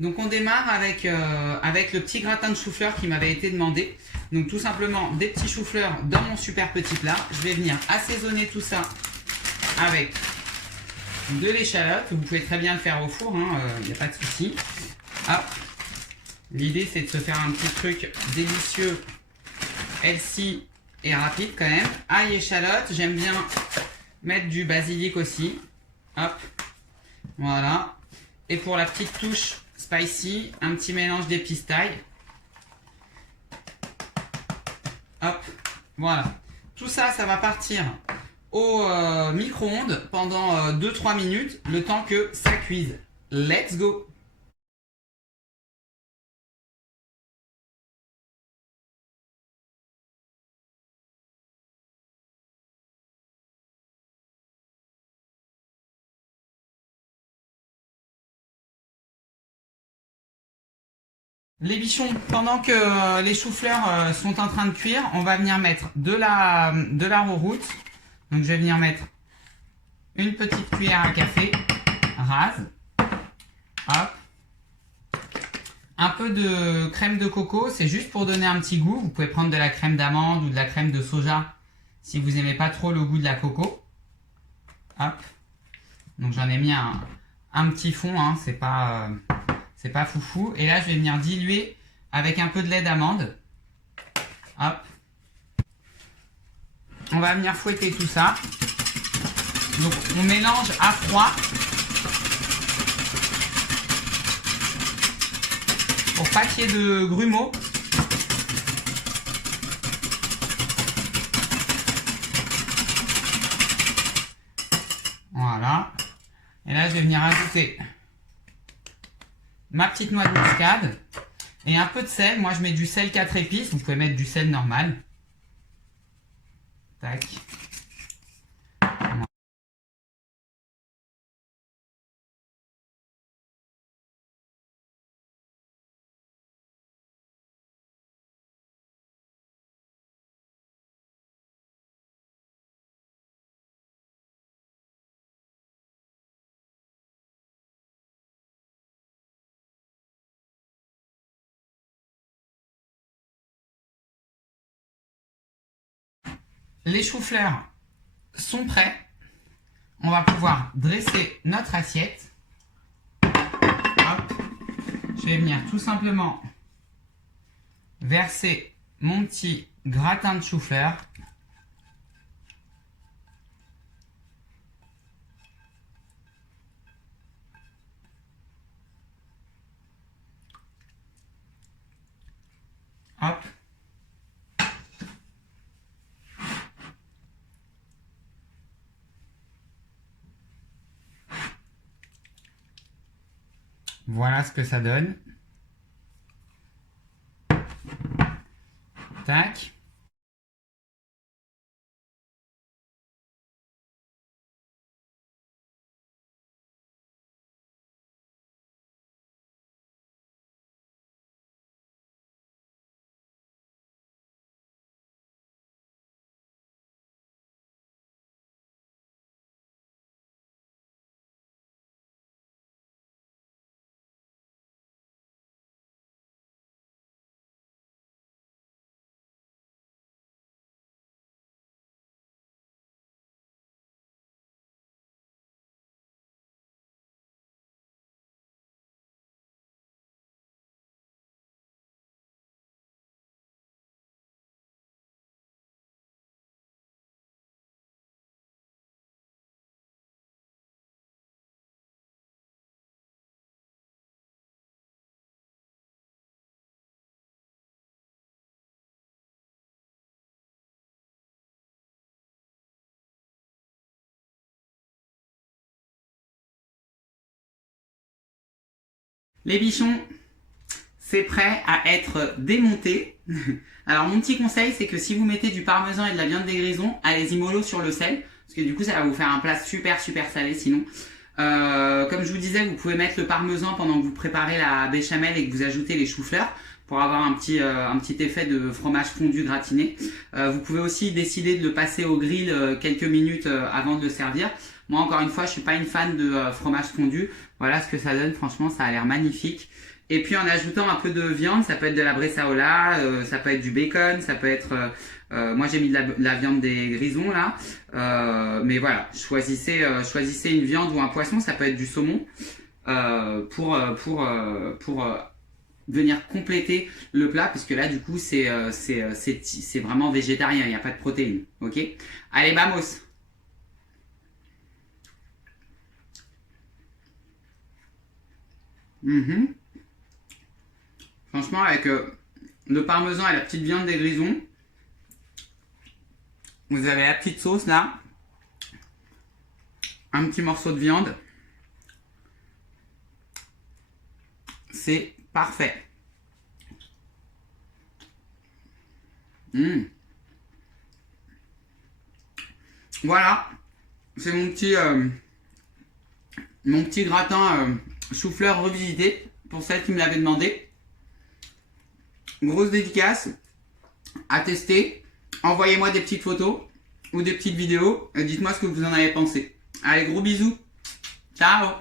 Donc on démarre avec le petit gratin de chou-fleur qui m'avait été demandé. Donc tout simplement des petits choux-fleurs dans mon super petit plat. Je vais venir assaisonner tout ça avec de l'échalote. Vous pouvez très bien le faire au four, il n'y a pas de souci. Hop. L'idée c'est de se faire un petit truc délicieux, healthy et rapide quand même. Ail, échalote, j'aime bien mettre du basilic aussi. Hop. Voilà. Et pour la petite touche spicy, un petit mélange d'épices thaï. Hop, voilà. Tout ça, ça va partir au micro-ondes pendant 2-3 minutes, le temps que ça cuise. Let's go! Les bichons, pendant que les choux-fleurs sont en train de cuire, on va venir mettre de la rouroute. Donc je vais venir mettre une petite cuillère à café rase. Hop. Un peu de crème de coco, c'est juste pour donner un petit goût. Vous pouvez prendre de la crème d'amande ou de la crème de soja si vous n'aimez pas trop le goût de la coco. Hop. Donc j'en ai mis un petit fond, c'est pas foufou. Et là, je vais venir diluer avec un peu de lait d'amande. Hop. On va venir fouetter tout ça. Donc, on mélange à froid. Pour pas qu'il y ait de grumeaux. Voilà. Et là, je vais venir ajouter ma petite noix de muscade et un peu de sel. Moi je mets du sel 4 épices, vous pouvez mettre du sel normal. Tac. Les choux-fleurs sont prêts. On va pouvoir dresser notre assiette. Hop. Je vais venir tout simplement verser mon petit gratin de chou-fleur. Hop. Voilà ce que ça donne. Tac. Les bichons, c'est prêt à être démonté. Alors mon petit conseil, c'est que si vous mettez du parmesan et de la viande de grison, allez-y mollo sur le sel, parce que du coup ça va vous faire un plat super salé sinon. Comme je vous disais, vous pouvez mettre le parmesan pendant que vous préparez la béchamel et que vous ajoutez les choux-fleurs pour avoir un petit effet de fromage fondu gratiné. Vous pouvez aussi décider de le passer au grill quelques minutes avant de le servir. Moi, encore une fois, je suis pas une fan de fromage fondu. Voilà ce que ça donne. Franchement, ça a l'air magnifique. Et puis en ajoutant un peu de viande, ça peut être de la bresaola, ça peut être du bacon, ça peut être... moi j'ai mis de la viande des grisons là. Mais voilà, choisissez une viande ou un poisson, ça peut être du saumon. Pour venir compléter le plat, puisque là du coup c'est vraiment végétarien, il n'y a pas de protéines. Ok. Allez, vamos. Franchement, avec le parmesan et la petite viande des grisons, vous avez la petite sauce là, un petit morceau de viande, c'est parfait. Voilà, c'est mon petit gratin chou-fleur revisité pour celle qui me l'avait demandé. Grosse dédicace à tester. Envoyez-moi des petites photos ou des petites vidéos et dites-moi ce que vous en avez pensé. Allez, gros bisous. Ciao.